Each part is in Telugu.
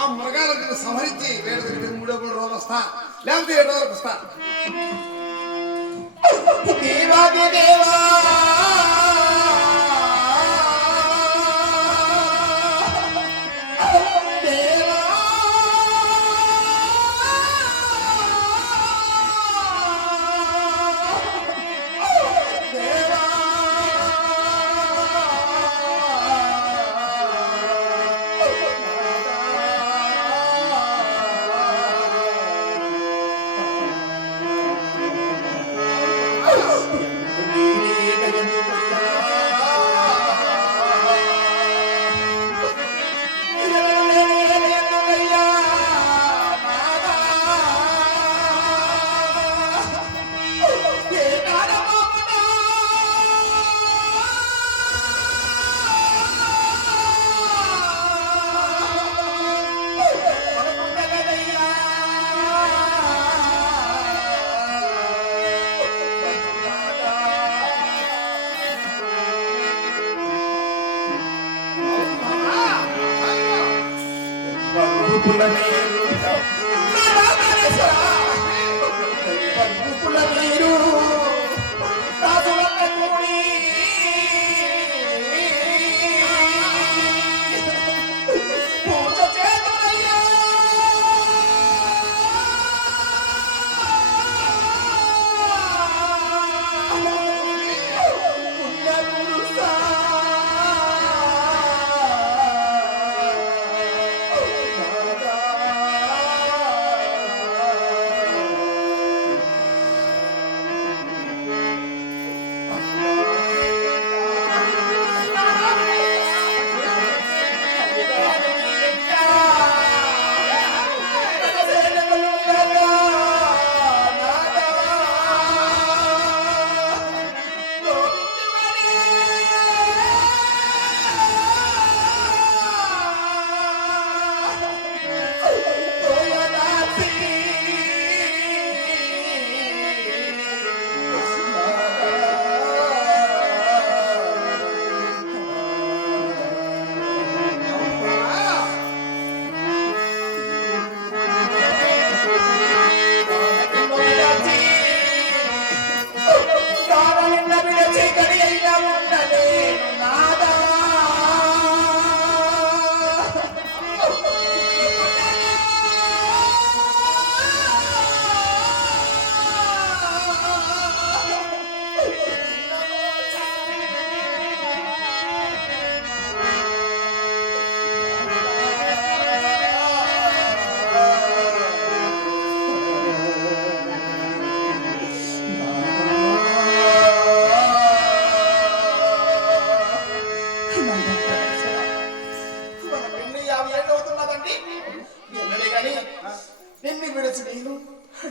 ఆ మృగాలను సంహరించి వేడు దగ్గర 3 రోజులు వస్తా, లేకపోతే 7 రోజులకు వస్తా. దేవాది దేవా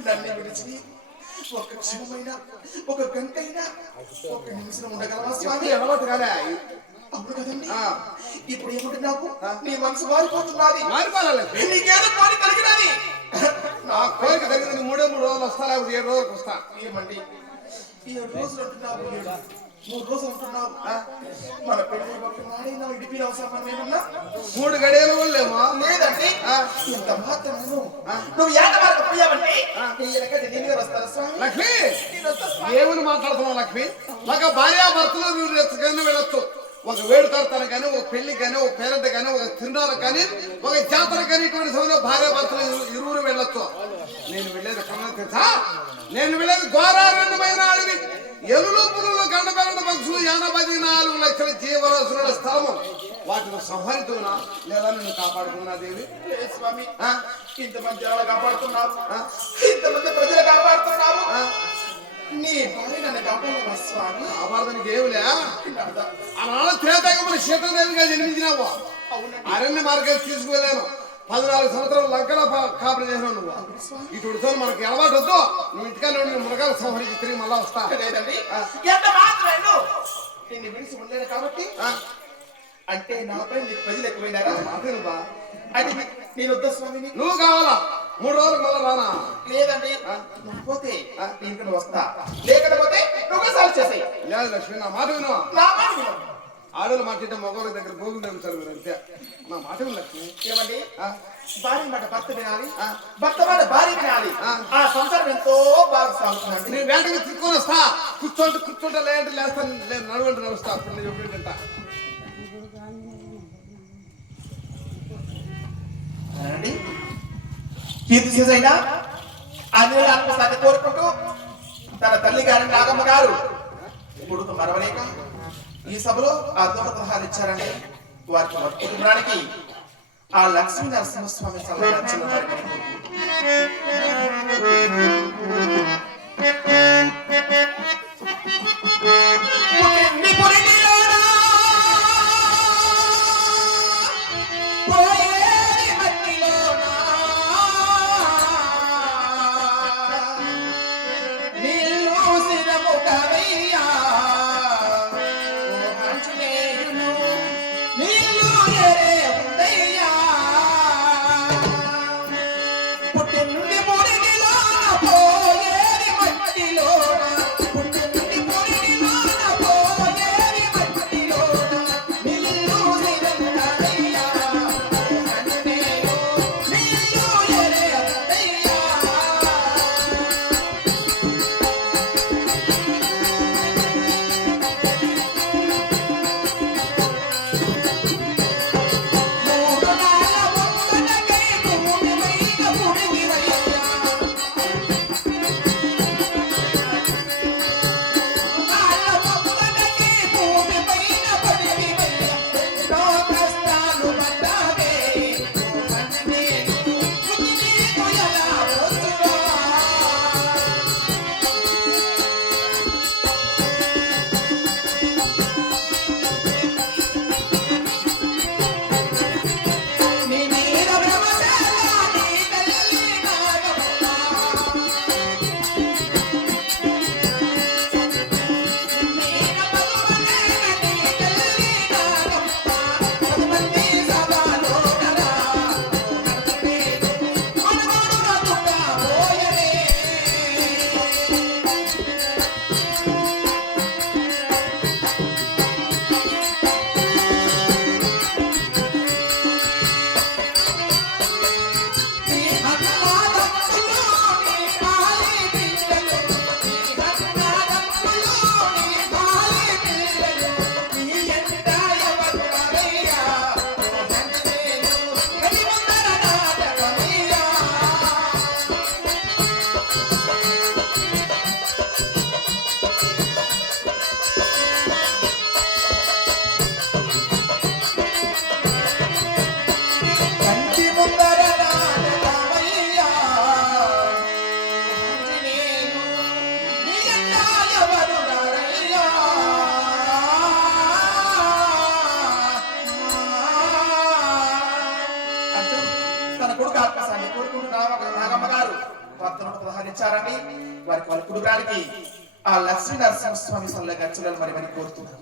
నన్ను విడిచి ఒక క్షణమైనా ఒక గంటైనా ఒక నిమిషం ఉండగలవా స్వామి? అలవాటు కాలే అప్పుడు కదండి. ఇప్పుడు ఏమిటి నాకు నీ మనసు మారిపోతున్నది. మారిపోవాలి, నీకేదో కోరి కలిగినది. నా కోరిక దగ్గర 3 రోజులు వస్తా, లేకపోతే 7 రోజులకు వస్తా. ఏమండి 7 రోజులు అంటున్నావు, 3 రోజులు అంటున్నావు. మన పెళ్లి నాడైనా ఇడిపిన అవసరం ఏమన్నా 3 గడియలు కూడా లేమా? లేదండి. ఇంత మాత్రం నువ్వు ఏట మార్గం పోయావంటే వస్తారా స్వామి? లక్ష్మి, ఏమని మాట్లాడుతున్నావు లక్ష్మి? ఒక భార్యాభర్తలు నువ్వు రెచ్చగానే వెళ్ళొచ్చు. ఒక వేడుకర్తను కానీ, ఒక పెళ్లి కానీ, ఒక పేరెంట్ కానీ, ఒక తిరునాళ్ళకు కానీ, ఒక జాతర కానీ, ఇటువంటి సమయంలో భార్యాభర్తలు ఇరువురు వెళ్ళొచ్చు. నేను వెళ్ళేది ఎక్కడ తెలుసా? నేను వెళ్ళేది ఘోరారణ్యమైన అడవి. ఎలులు పులులు గండబెరడు పక్షులు 84 లక్షల జీవరాశుల స్థలము. వాటిని సంహరితున్నా లేదా నిన్ను కాపాడుతున్నా దేవి? స్వామి, ఇంతమంది జనాలు కాపాడుతున్నావు, ఇంతమంది ప్రజలు కాపాడుతున్నావు. నీ భార్య నన్ను కాపాడవా స్వామి? కాపాడడానికి ఏమిలే. ఆనాడు త్రేతాయుగమున సీతాదేవిగా జన్మించినావు. అరణ్య మార్గాలు తీసుకువెళ్ళాను. 14 సంవత్సరాలు లంకలో కాపురం చేసినావు నువ్వు. ఇటువంటి సార్లు మనకి అలవాటు వద్దు. నువ్వు ఇంటికాల మృగాలు సంహరించి తిరిగి మళ్ళా వస్తా. లేదండి, ఎంత మాత్రం నిన్ను విడిచి ఉండలేను కాబట్టి. అంటే నాపై నీకు ప్రజలు ఎక్కువైనారా? మాటేనుబా. అది నేను వద్దా స్వామిని? నువ్వు కావాలా? 3 రోజులకు మళ్ళా రానా? లేదండి, నువ్వు పోతే నేను వస్తా, లేకపోతే నువ్వు సాల్వ్ చేసాయి. లేదు లక్ష్మి, నా మాట విను. నా మాట విను. ఆడోళ్ళు మాట్లాడితే మగవాళ్ళ దగ్గర భోగులు తెంపుతారు మీరు అంతే. నా మాట విను లక్ష్మి. ఏమండి ఆ, భార్య మాట భర్త వినాలి, ఆ. భర్త మాట భార్య వినాలి. ఆ. ఆ సంసారం ఎంతో బాగా సాగుతుందండి. నేను వెంటనే తీసుకొని వస్తా. కూర్చోంటే లేదంటే లేస్తాను, లేదు నడవంటే నడుస్తా. అప్పుడు నేను చెప్పింట అండి కీర్తి చేసైనా అన్ని ఆత్మశాంతి కోరుకుంటూ తన తల్లి గారి నాగమ్మ గారు కొడుకు మరవలేక ఈ సభలో ఆ దూరపహాలు ఇచ్చారండి. వారికి వారి కుటుంబానికి ఆ లక్ష్మీ నరసింహస్వామి సలహాలు ఇచ్చారండి. వారికి వాళ్ళ కుటుంబానికి ఆ లక్ష్మీ నరసింహస్వామి సల్లగా చూడాలి మరి కోరుతున్నాను.